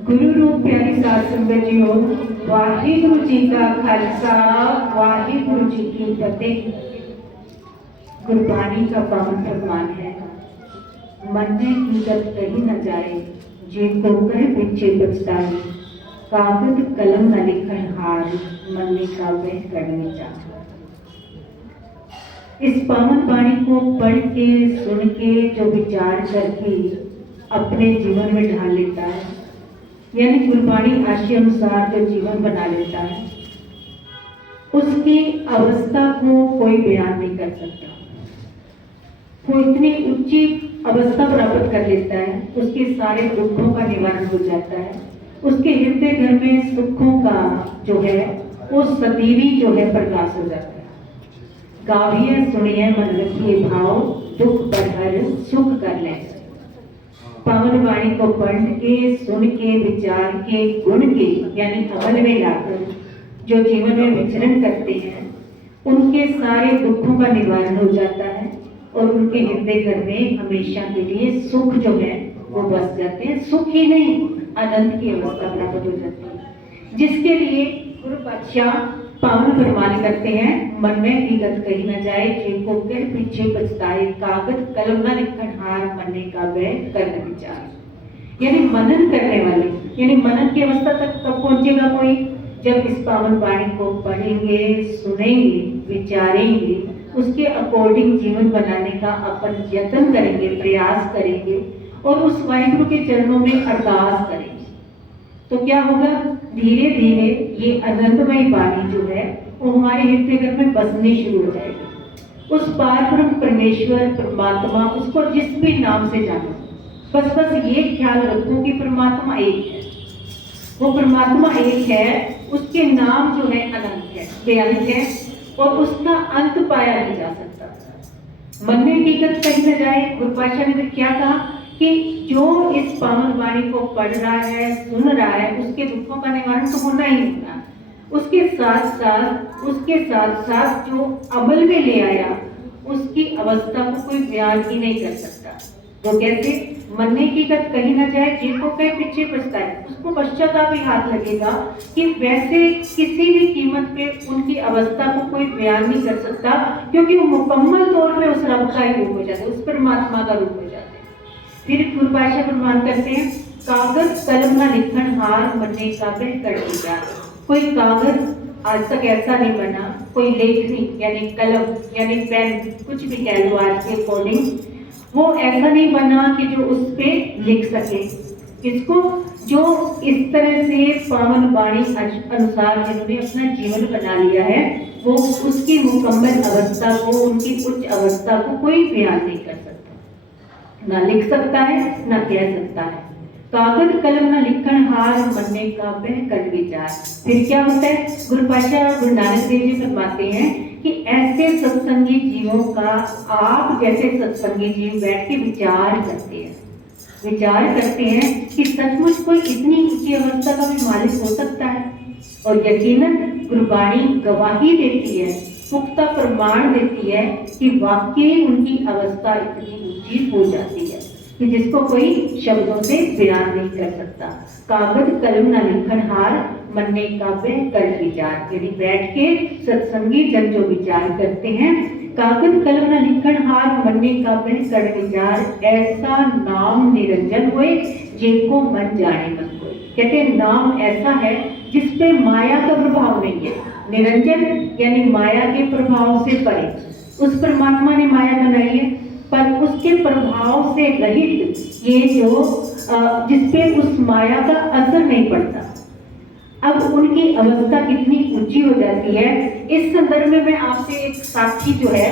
गुरु रूप प्यारी साध संगत जीओ, वाहिगुरु जी का खालसा, वाहिगुरु जी की फतेह। गुरबाणी का पावन फरमान है, मन में कीकत कही न जाए, जे को कह पिछे पछताए, कागज कलम न लिखन हार, मन में काव्य करने जा। इस पावन वाणी को पढ़ के सुन के जो विचार करके अपने जीवन में ढाल लेता है, यानी गुरबाणी आशय अनुसार जो जीवन बना लेता है, उसकी अवस्था को कोई बयान नहीं कर सकता। वो इतनी ऊंची अवस्था प्राप्त कर लेता है, उसके सारे दुखों का निवारण हो जाता है, उसके हृदय घर में सुखों का जो है वो सदैवी जो है प्रकाश हो जाता है। गाविए सुनिए मन रखिए भाव, दुख पर हर सुख कर ले। पावन वाणी को पढ़ के सुन के विचार के गुण के यानी अमल में लाकर जो जीवन में विचरण करते हैं, उनके सारे दुखों का निवारण हो जाता है और उनके हृदय घर में हमेशा के लिए सुख जो है वो बस जाते हैं। सुख ही नहीं, आनंद की अवस्था प्राप्त हो जाती है, जिसके लिए गुरु बादशाह पावन फरमान करते हैं, मन में कीकत कही न जाए, जिनको कह पीछे पछताए, कागज कलम न लिखन हार, मरने का व्यय कर विचार। यानी मनन करने वाले, यानी मनन की अवस्था तक कब पहुंचेगा कोई? जब इस पावन वाणी को पढ़ेंगे, सुनेंगे, विचारेंगे, उसके अकॉर्डिंग जीवन बनाने का अपन यत्न करेंगे, प्रयास करेंगे और उस वाहिगुरु के चरणों में अरदास करेंगे, तो क्या होगा? धीरे धीरे ये आनंदमय वाणी जो है वो हमारे हृदय घर में बसने शुरू हो जाएगी। उस पार ब्रह्म परमेश्वर परमात्मा, उसको जिस भी नाम से जानो, बस ये ख्याल रखो कि परमात्मा एक है। वो परमात्मा एक है, उसके नाम जो है अनंत है, बेअंत है और उसका अंत पाया नहीं जा सकता। मन में हकीकत कही न जाए। गुरु पातशाह ने फिर क्या कहा कि जो इस पावन वाणी को पढ़ रहा है, सुन रहा है, उसके दुखों का निवारण तो होना ही होगा। उसके साथ साथ जो अमल में ले आया, उसकी अवस्था को कोई बयान ही नहीं कर सकता। वो कैसे? मन में हकीकत कही ना जाए, जिनको कहे पीछे पछताए, उसको पश्चाताप ही हाथ लगेगा कि वैसे किसी भी कीमत पे उनकी अवस्था को कोई बयान नहीं कर सकता, क्योंकि वो मुकम्मल तौर पे उस रब का ही रूप हो जाता है, उस परमात्मा का रूप हो जाता है। फिर गुरु पातशाह फरमान करते हैं, कागज कलम ना लिखन हार, मरने का व्यय कर विचार। कोई कागज आज तक ऐसा नहीं बना, कोई लेखनी यानी कलम यानी पेन, कुछ भी कह लो आज के अकॉर्डिंग, वो ऐसा नहीं बना कि जो उस पे लिख सके। इसको जो इस तरह से पावन वाणी अनुसार जिन्होंने अपना जीवन बना लिया है, वो उसकी मुकम्मल अवस्था को, उनकी उच्च अवस्था को कोई बयान नहीं कर सकता, ना लिख सकता है, ना कह सकता है। कागज कलम न लिखन हार, मरने का व्यय कर विचार। फिर क्या होता है? गुरु पातशाह गुरु नानक देव जी फरमाते हैं कि ऐसे सत्संगी जीवों का, आप जैसे सत्संगी जीव बैठ के विचार करते हैं कि सचमुच कोई इतनी ऊंची अवस्था का भी मालिक हो सकता है। और यकीनन गुरबाणी गवाही देती है, पुख्ता प्रमाण देती है कि वाकई उनकी अवस्था इतनी ऊंची हो जाती है कि जिसको कोई शब्दों से बयान नहीं कर सकता। कागज कलम न लिखन हार, मरने का व्यय कर विचार। यदि बैठ के सत्संगी जन जो विचार करते हैं, कागज कलम न लिखन हार, मरने का व्यय कर विचार, ऐसा नाम निरंजन होए, जिनको मन जाने मन कोई। कहते हैं नाम ऐसा है जिसपे माया का प्रभाव नहीं है। निरंजन यानी माया के प्रभाव से परे। उस परमात्मा ने माया बनाई है, पर उसके प्रभाव से रहित ये जो जिसपे उस माया का असर नहीं पड़ता। अब उनकी अवस्था कितनी ऊंची हो जाती है। इस संदर्भ में मैं आपसे एक साक्षी जो है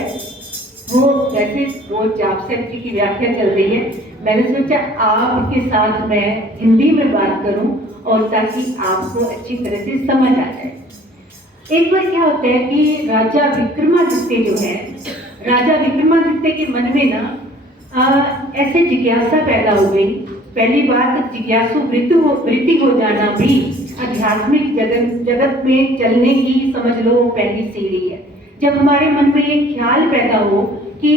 वो, वैसे रोज जाप से अच्छी की व्याख्या चल रही है, मैंने सोचा आपके साथ मैं हिंदी में बात करूं और ताकि आपको अच्छी तरह से समझ आ जाए। एक बार क्या होता है कि राजा विक्रमादित्य जो है, राजा विक्रमादित्य के मन में ना ऐसे जिज्ञासा पैदा हो गई। पहली बात, जिज्ञासु वृत्ति हो जाना भी आध्यात्मिक जगत में चलने की समझ लो पहली सीढ़ी है। जब हमारे मन में ये ख्याल पैदा हो कि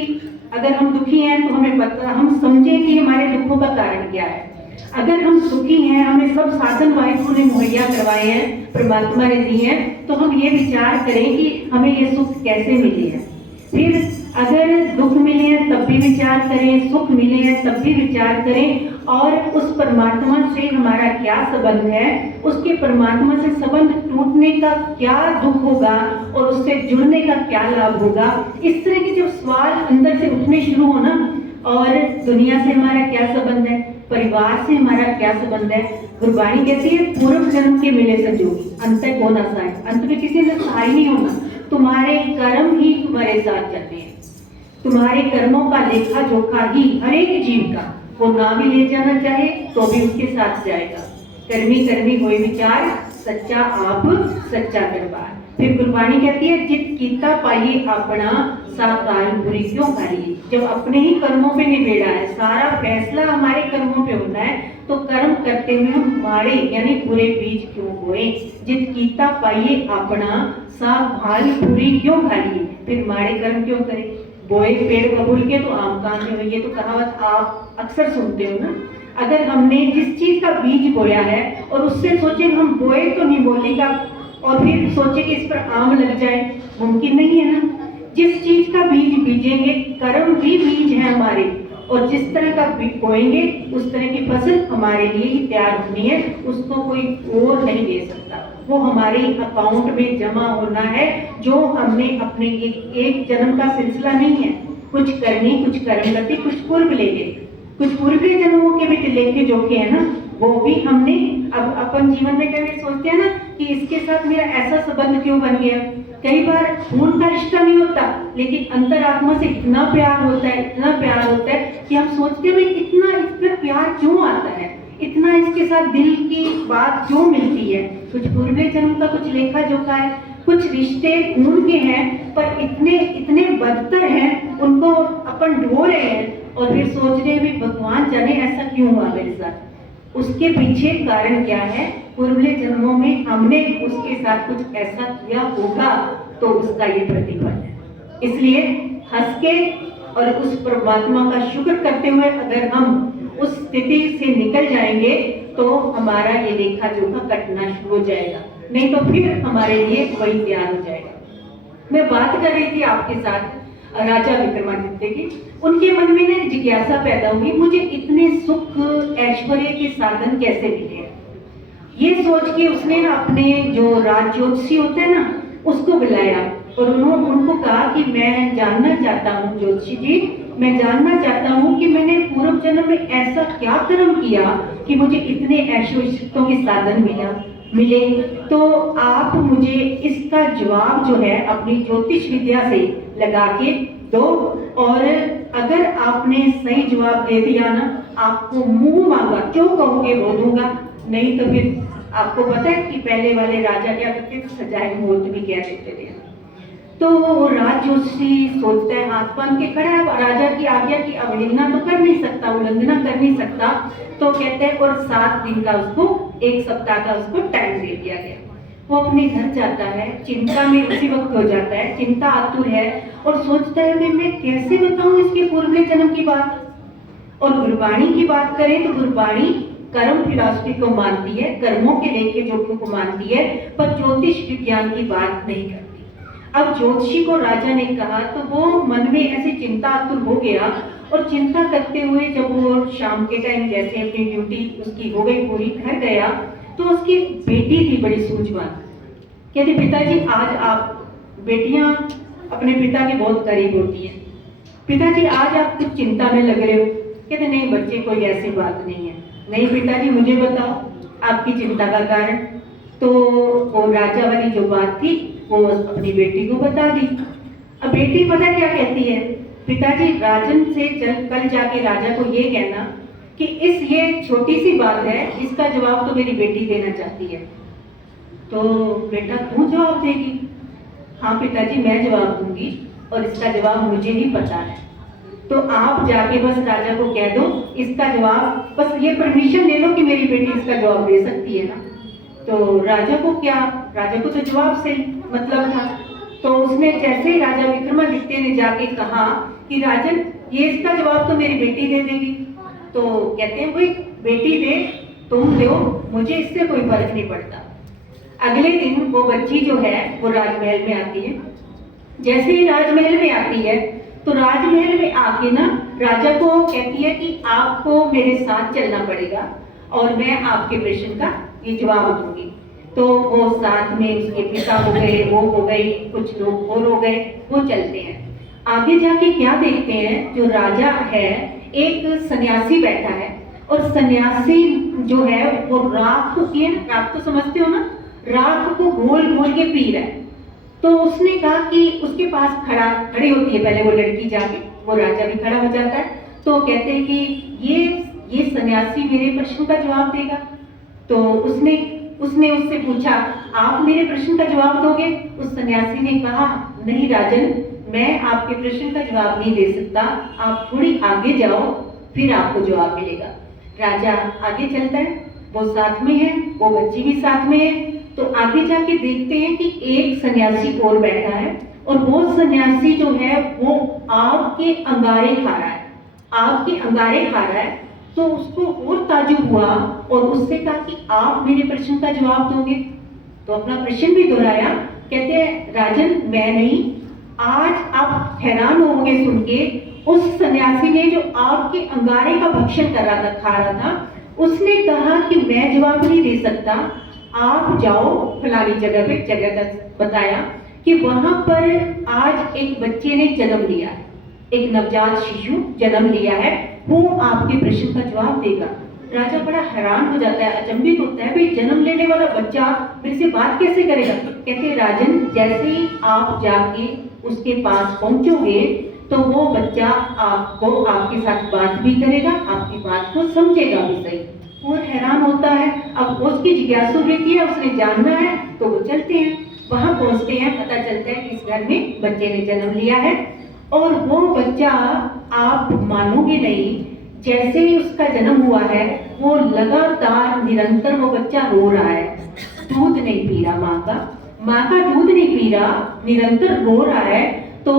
अगर हम दुखी हैं तो हमें पता, हम समझें कि हमारे दुखों का कारण क्या है। अगर हम सुखी हैं, हमें सब साधन वाहिगुरु ने मुहैया करवाए हैं, परमात्मा ने दिए हैं, तो हम ये विचार करें कि हमें ये सुख कैसे मिले हैं। फिर अगर दुख मिले हैं तब भी विचार करें, सुख मिले हैं तब भी विचार करें, और उस परमात्मा से हमारा क्या संबंध है, उसके परमात्मा से संबंध टूटने का क्या दुख होगा और उससे जुड़ने का क्या लाभ होगा। इस तरह के जब सवाल अंदर से उठने शुरू हो ना, और दुनिया से हमारा क्या संबंध है, परिवार से हमारा क्या संबंध है। गुरबाणी कहती है पूर्व जन्म के मिले संजोगी अंत को न सहाय, अंत में किसी ने सहाय नहीं होना, तुम्हारे कर्म ही तुम्हारे साथ चलते हैं। तुम्हारे कर्मों का लेखा जोखा ही हर एक जीव का, वो ना भी ले जाना चाहे तो भी उसके साथ जाएगा। कर्मी कर्मी होए विचार, सच्चा आप सच्चा दरबार। फिर गुरबाणी कहती है जित कीता पाइए अपना, साकाल बुरी क्यों करिए। जब अपने ही कर्मों पे निबेड़ा है, सारा फैसला हमारे कर्मों पे होता है, तो कर्म करते हुए हम माड़े यानी बुरे बीज क्यों बोए। जित कीता पाइए अपना, साकाल बुरी क्यों करिए। फिर माड़े कर्म क्यों करें। बोए पेड़ बबूल के तो आम कहाँ से हुए, ये तो कहावत आप अक्सर सुनते हो ना। अगर हमने जिस चीज का बीज बोया है और उससे सोचे हम बोए तो निमोली का, और फिर सोचे कि इस पर आम लग जाए, मुमकिन नहीं है ना। जिस चीज का बीज बीजेंगे, कर्म भी बीज है हमारे, और जिस तरह का बीज बोएंगे उस तरह की फसल हमारे लिए ही तैयार होनी है, उसको कोई और नहीं दे सकता। वो हमारे अकाउंट में जमा होना है, जो हमने अपने एक जन्म का सिलसिला नहीं है। कुछ करनी, कुछ कर्म करती, कुछ पूर्व लेके, कुछ पूर्वी जन्मों के भी लेके जोखे है ना, वो भी हमने अब अपन जीवन में कभी सोचते हैं ना कि इसके साथ मेरा ऐसा संबंध क्यों बन गया। कई बार खून का रिश्ता नहीं होता, लेकिन अंतरात्मा से इतना प्यार होता है, इतना प्यार होता है कि हम सोचते हैं इतना इस पर प्यार क्यों आता है, इतना इसके साथ दिल की बात क्यों मिलती है। कुछ पूर्व जन्म का कुछ लेखा जोखा है, कुछ रिश्ते खून के हैं पर इतने इतने बदतर हैं, उनको अपन ढो रहे हैं और फिर सोच रहे हैं भगवान जाने ऐसा क्यों हुआ मेरे साथ। उसके पीछे कारण क्या है, पूर्व जन्मों में हमने उसके साथ कुछ ऐसा किया होगा, तो उसका ये प्रतिफल है। इसलिए हंस के और उस परमात्मा का शुक्र करते हुए अगर हम उस स्थिति से निकल जाएंगे, तो हमारा ये लेखा जोखा कटना शुरू हो जाएगा, नहीं तो फिर हमारे लिए वही तैयार हो जाएगा। मैं बात कर रही थी आपके साथ राजा विक्रमादित्य की। उनके मन में ना जिज्ञासा पैदा हुई, मुझे इतने सुख ऐश्वर्य के साधन कैसे मिले। ये सोच के उसने ना अपने जो राज ज्योतिषी होते हैं ना, उसको बुलाया और उन्होंने उनको कहा कि मैं जानना चाहता हूँ ज्योतिषी जी, मैं जानना चाहता हूँ कि मैंने पूर्व जन्म में ऐसा क्या कर्म किया कि मुझे इतने ऐश्वर्यों के साधन मिले। तो आप मुझे इसका जवाब जो है अपनी ज्योतिष विद्या से लगा के दो, और अगर आपने सही जवाब दे दिया ना, आपको मुंह मांगा क्यों कहोगे वो दूंगा, नहीं तो फिर आपको पता है कि पहले वाले राजा क्या करते थे, सजाए मौत भी कह देते थे। तो वो राज ज्योतिषी सोचता है, हाथ बांध के खड़ा है, राजा की आज्ञा की अवहेलना तो कर नहीं सकता, उल्लंघना कर नहीं सकता, तो कहते हैं और 7 दिन का उसको, 1 सप्ताह का उसको टाइम दे दिया गया। वो अपने घर जाता है, चिंता में उसी वक्त हो जाता है, चिंता आतुर है और सोचता है मैं कैसे बताऊं इसके पूर्व जन्म की बात। और गुरबाणी की बात करें तो गुरबाणी कर्म फिलॉसफी को मानती है, कर्मों के लेके जोखों को मानती है, पर ज्योतिष विज्ञान की बात नहीं करती। अब ज्योतिषी को राजा ने कहा तो वो मन में ऐसी चिंता आतुर हो गया, और चिंता करते हुए जब वो शाम के टाइम जैसे अपनी ड्यूटी उसकी हो गई पूरी, घर गया तो उसकी बेटी थी बड़ी सूझवान। कहती पिताजी आज आप, बेटियां अपने पिता के बहुत करीब होती हैं, पिताजी आज आप कुछ चिंता में लग रहे हो। कहते नहीं बच्चे कोई ऐसी बात नहीं है। नहीं पिताजी मुझे बताओ आपकी चिंता का कारण। तो वो राजा वाली जो बात थी वो अपनी बेटी को बता दी। अब बेटी पता क्या कहती है, पिताजी राजन से कल जाके राजा को ये कहना कि ये छोटी सी बात है, इसका जवाब तो मेरी बेटी देना चाहती है। तो बेटा तू जवाब देगी? हाँ पिताजी मैं जवाब दूंगी और इसका जवाब मुझे ही पता है। तो आप जाके बस राजा को कह दो इसका जवाब, बस ये परमिशन ले लो कि मेरी बेटी इसका जवाब दे सकती है ना। तो राजा को क्या, राजा को तो जवाब से मतलब था। तो उसने जैसे ही राजा विक्रमादित्य ने जाके कहा कि राजन ये इसका जवाब तो मेरी बेटी दे देगी, तो कहते हैं भाई बेटी दे तुम दो, मुझे इससे कोई फर्क नहीं पड़ता। अगले दिन वो बच्ची जो है वो राजमहल में आती है। जैसे ही राजमहल में आती है तो राजमहल में आके ना राजा को कहती है कि आपको मेरे साथ चलना पड़ेगा और मैं आपके प्रश्न का ये जवाब दूंगी। तो वो साथ में उसके पिता हो गए, वो हो गई, कुछ लोग और हो गए, वो चलते हैं। आगे जाके क्या देखते हैं, जो राजा है एक सन्यासी बैठा है और सन्यासी जो है वो राख को किए, राख तो समझते हो ना, राख को घोल घोल के पी रहा है। तो उसने कहा कि उसके पास खड़ी होती है पहले वो लड़की जाके, वो राजा भी खड़ा हो जाता है। तो कहते हैं कि ये सन्यासी मेरे प्रश्न का जवाब देगा। तो उसने उससे पूछा आप मेरे प्रश्न का जवाब दोगे? उस सन्यासी ने कहा नहीं राजन, मैं आपके प्रश्न का जवाब नहीं दे सकता, आप थोड़ी आगे जाओ फिर आपको जवाब मिलेगा। राजा आगे चलता है, वो साथ में है, वो बच्ची भी साथ में है। तो आगे जाके देखते हैं कि एक सन्यासी और बैठा है और वो सन्यासी जो है वो आग के अंगारे खा रहा है, आग के अंगारे खा रहा है। तो उसको और ताज्जुब हुआ और उससे कहा कि आप मेरे प्रश्न का जवाब दोगे? तो अपना प्रश्न भी दोहराया। कहते हैं राजन मैं नहीं, आज आप हैरान होंगे सुन के, उस सन्यासी ने जो आग के अंगारे का भक्षण कर रहा था, खा रहा था, उसने कहा कि मैं जवाब नहीं दे सकता, आप जाओ फलानी जगह पे, जगह का बताया कि वहां पर आज एक बच्चे ने जन्म लिया है, एक नवजात शिशु जन्म लिया है, वो आपके प्रश्न का जवाब देगा। राजा बड़ा हैरान हो जाता है, अचंभित होता है, भाई जन्म लेने वाला बच्चा मेरे से बात कैसे करेगा? कहते राजन जैसे ही आप जाके उसके पास पहुंचोगे तो वो बच्चा आपको आपके साथ बात भी करेगा, आपकी बात को समझेगा भी सही। और हैरान होता है, अब उसकी जिज्ञासु वृत्ति है, उसने जानना है, तो वो चलते हैं, वहां पहुंचते हैं, पता चलता है कि इस घर में बच्चे ने जन्म लिया है। और वो बच्चा आप मानोगे नहीं, जैसे ही उसका जन्म हुआ है वो लगातार निरंतर वो बच्चा रो रहा है, दूध नहीं पी रहा, माँ का दूध नहीं पी रहा, निरंतर रो रहा है। तो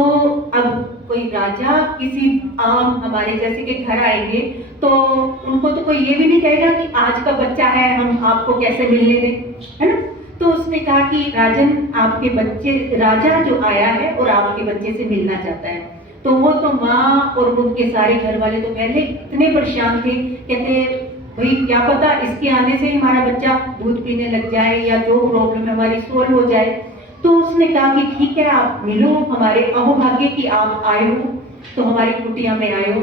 अब कोई राजा किसी आम हमारे जैसे के घर आएंगे तो उनको तो कोई ये भी नहीं कहेगा कि आज का बच्चा है, हम आपको कैसे मिलने दें, है ना? तो उसने कहा कि राजन आपके बच्चे, राजा जो आया है और आपके बच्चे से मिलना चाहता है। तो वो तो माँ और उनके सारे घर वाले तो पहले इतने परेशान थे, कहते भाई क्या पता इसके आने से हमारा बच्चा दूध पीने लग जाए या जो प्रॉब्लम है हमारी सोल्व हो जाए। तो उसने कहा कि ठीक है आप मिलो, हमारे अहोभाग्य की आप आए हो, तो हमारी कुटिया में आए हो।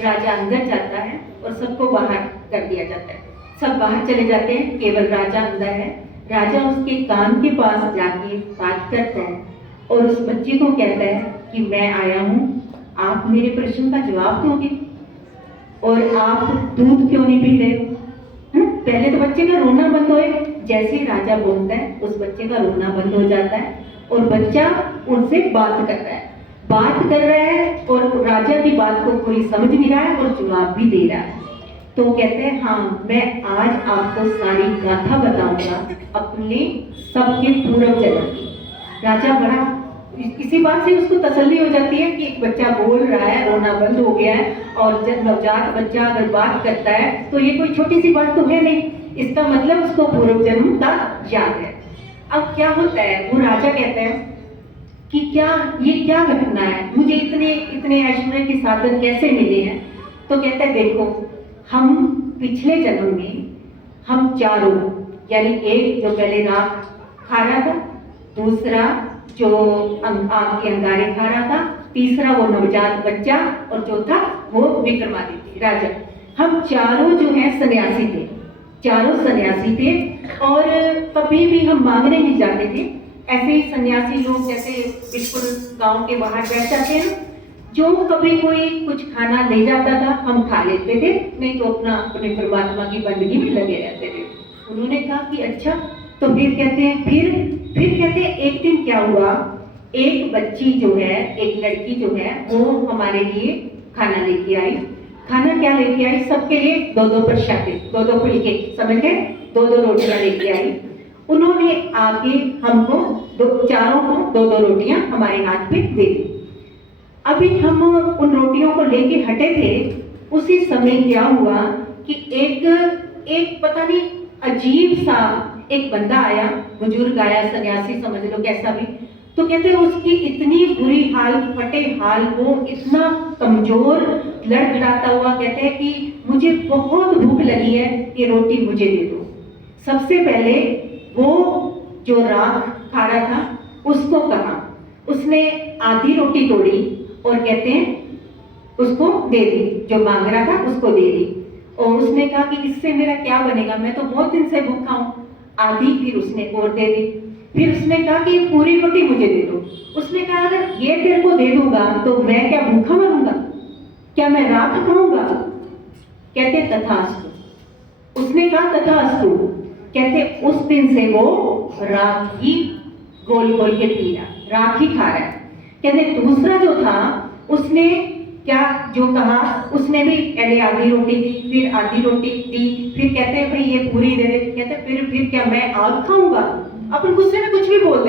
राजा अंदर जाता है और सबको बाहर कर दिया जाता है, सब बाहर चले जाते हैं, केवल राजा अंदर है। राजा उसके कान के पास जाके बात करता है और उस बच्चे को कहता है कि मैं आया हूँ, आप मेरे प्रश्न का जवाब दोगे और आप दूध क्यों नहीं पी रहे हो? पहले तो बच्चे का रोना बंद होए, जैसे ही राजा बोलता है उस बच्चे का रोना बंद हो जाता है और बच्चा उनसे बात कर रहा है और राजा की बात को कोई समझ भी रहा है और जवाब भी दे रहा है। तो कहते हैं हाँ मैं आज आपको सारी गाथा बताऊंगा अपने सबके पूर्व जन्म की। राजा बड़ा इसी बात से उसको तसल्ली हो जाती है कि एक बच्चा बोल रहा है, रोना बंद हो गया है, और जब नवजात बच्चा अगर बात करता है तो ये कोई छोटी सी बात तो है नहीं, इसका मतलब उसको पूर्व जन्म का याद है। अब क्या होता है, वो राजा कहता है कि ये क्या घटना है, मुझे इतने ऐश्वर्य के साधन कैसे मिले हैं? तो कहता है देखो, हम पिछले जन्म में हम चारों, यानी एक जो पहले राख खा रहा था, दूसरा जो आग के अंगारे खा रहा था, तीसरा वो नवजात बच्चा और चौथा वो विक्रमादित्य राजा, हम चारों जो है सन्यासी थे, चारों सन्यासी थे और कभी भी हम मांगने नहीं जाते थे। ऐसे ही सन्यासी लोग जैसे बिल्कुल गांव के बाहर बैठ जाते हैं, जो कभी कोई कुछ खाना ले जाता था हम खा लेते थे, नहीं तो अपने परमात्मा की बंदगी में लगे रहते थे। उन्होंने कहा कि अच्छा, तो फिर कहते हैं फिर कहते हैं एक दिन क्या हुआ, एक बच्ची जो है, एक लड़की जो है वो हमारे लिए खाना लेके आई। खाना क्या लेके आई? सबके लिए दो प्रसाद, दो फुलके, समझ गए, दो रोटियां लेके आई। उन्होंने आके हमको चारों को दो दो रोटियां हमारे हाथ पे दे दी। अभी हम उन रोटियों को लेके हटे थे, उसी समय क्या हुआ कि एक पता नहीं अजीब सा एक बंदा आया, बुजुर्ग आया, सन्यासी समझ लो कैसा भी। तो कहते हैं उसकी इतनी बुरी हाल, फटे हाल, वो इतना कमजोर लड़खड़ाता हुआ कहते हैं कि मुझे बहुत भूख लगी है, ये रोटी मुझे दे दो। सबसे पहले वो जो राख खा रहा था उसको कहा, उसने आधी रोटी तोड़ी और कहते हैं उसको दे दी, जो मांग रहा था उसको दे दी। और उसने कहा कि इससे मेरा क्या बनेगा, मैं तो बहुत दिन से भूखा हूँ। आधी फिर उसने और दे दी। फिर उसने कहा कि ये पूरी रोटी मुझे दे दो। उसने कहा अगर ये तेरे को दे दूंगा तो मैं क्या भूखा मरूंगा, क्या मैं राख खाऊंगा? कहते तथास्तु। उसने कहा तथास्तु। कहते उस दिन से वो राख ही गोल गोल के पी रहा, राख ही खा रहा है। कहते दूसरा जो था उसने क्या जो कहा, उसने भी पहले आधी रोटी दी, फिर आधी रोटी दी, फिर कहते हैं भाई ये पूरी दे दे। कहते फिर क्या मैं आग खाऊंगा? अपन गुस्से में कुछ भी बोल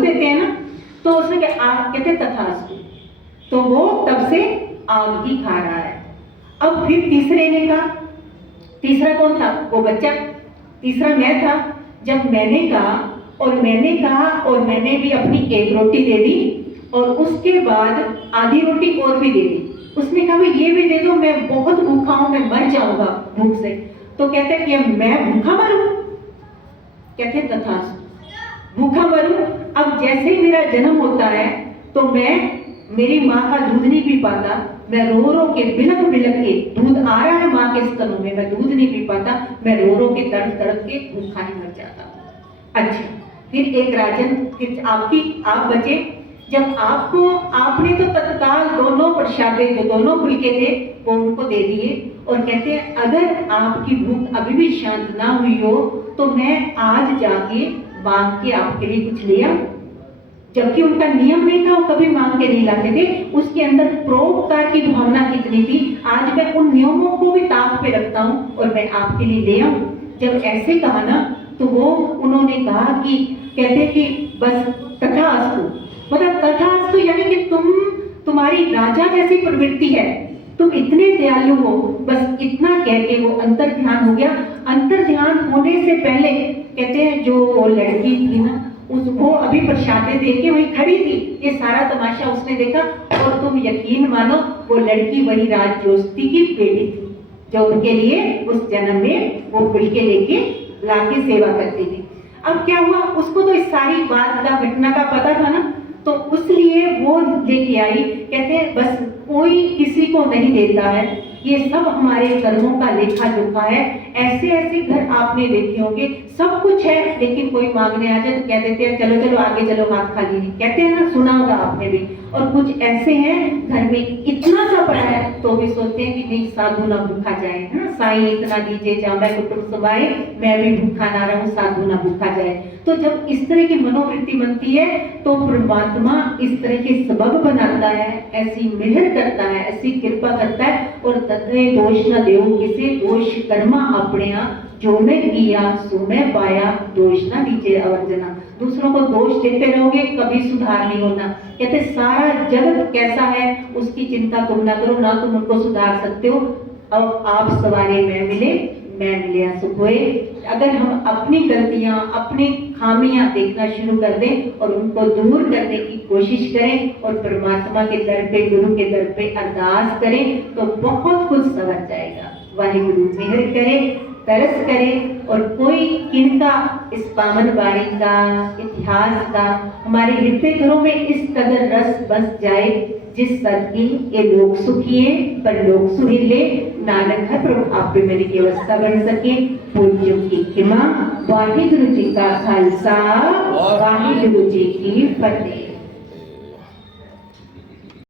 देते हैं ना। तो उसने क्या आग, कहते तथास्तु। तो वो तब से आग ही खा रहा है। अब फिर तीसरे ने कहा, तीसरा कौन था? वो बच्चा। तीसरा मैं था। जब मैंने कहा और मैंने भी अपनी एक रोटी दे दी और उसके बाद आधी रोटी और भी दे दी। उसने कहा ये भी दे दो, मैं बहुत भूखा हूं, मैं मर जाऊंगा भूख से। तो कहते हैं कि मैं भूखा मरूं? कहते तथास्तु, भूखा मरूं। अब जैसे ही मेरा जन्म होता है तो मैं मेरी माँ का दूध नहीं पी पाता, मैं रो रो के बिलक बिलक के, दूध आ रहा है माँ के स्तनों में, मैं दूध नहीं पी पाता, मैं रो रो के तड़प तड़प के भूखा ही मर जाता। अच्छा, फिर एक राजन, फिर आप बचे। जब आपने तो तत्काल दोनों प्रसादे जो दोनों फुलके थे वो उनको दे दिए और कहते हैं अगर आपकी भूख अभी भी शांत ना हुई हो तो मैं आज जाके मांग के आपके लिए कुछ ले आऊं। जबकि उनका नियम नहीं था, वो कभी मांग के नहीं लाते थे। उसके अंदर परोपकार की भावना कितनी थी। आज मैं उन नियमों को भी ताक पे रखता हूँ और मैं आपके लिए ले आऊं। जब ऐसे कहा ना तो वो उन्होंने कहा कि कहते कि बस तथास्तु, मतलब तथास्तु यानी कि तुम्हारी राजा जैसी प्रवृत्ति है, तुम इतने दयालु हो, बस इतना कह के वो अंतर ध्यान हो गया। अंतर ध्यान होने से पहले कहते हैं जो लड़की थी ना, उसको अभी प्रसादे दे के वही खड़ी थी, ये सारा तमाशा उसने देखा। और तुम यकीन मानो वो लड़की वही राज जोशी की बेटी थी जो उनके लिए उस जन्म में वो फुलके लेके लाके सेवा करती थी। अब क्या हुआ, उसको तो इस सारी बात का घटना का पता था ना, तो उसलिए वो लेके आई। कहते हैं बस कोई किसी को नहीं देता है, ये सब हमारे कर्मों का लेखा जोखा है। ऐसे ऐसे घर आपने देखे होंगे, सब कुछ है लेकिन कोई मांगने आ जाए तो कह देते हैं चलो चलो आगे चलो, हाथ खाली नहीं, कहते हैं ना, सुना होगा आपने भी। और कुछ ऐसे हैं घर में इतना सा पड़ा है तो भी सोचते हैं कि नहीं साधु ना भूखा जाए, है ना, साईं इतना दीजिए जामे कुटुंब सुबाए, मैं भी भूखा ना रहूं, साधु ना भूखा जाए। तो जब इस तरह की मनोवृत्ति बनती है तो परमात्मा इस तरह के सबब बनाता है, ऐसी मेहर करता है, ऐसी कृपा करता है। और तत्वे दोष न देव किसे, दोष कर्मा अपने जो मैं किया सो मैं पाया, दोष ना दीजिए अवर्जना। दूसरों को दोष देते रहोगे कभी सुधार नहीं होना। कहते सारा जगत कैसा है उसकी चिंता तुम ना करो, ना तुम उनको सुधार सकते हो। अब आप सवारे मैं मिले सुख होए। अगर हम अपनी गलतियां, अपनी खामियां देखना शुरू कर दें और उनको दूर करने की कोशिश करें और परमात्मा के दर पे, गुरु के दर पे अरदास करें तो बहुत कुछ संवर जाएगा। वाहिगुरु मेहर करे, तरस करे। और कोई किनका इस पावन वाणी का, इतिहास का हमारे हृदय घरों में इस कदर रस बस जाए जिस सदकी ये लोग सुखिए पर लोग सुहीले, नानक है प्रभु आप पे मेरी व्यवस्था बन सके। पूज्यों की खिमा, वाहिगुरु जी का खालसा, वाहिगुरु जी की फतेह।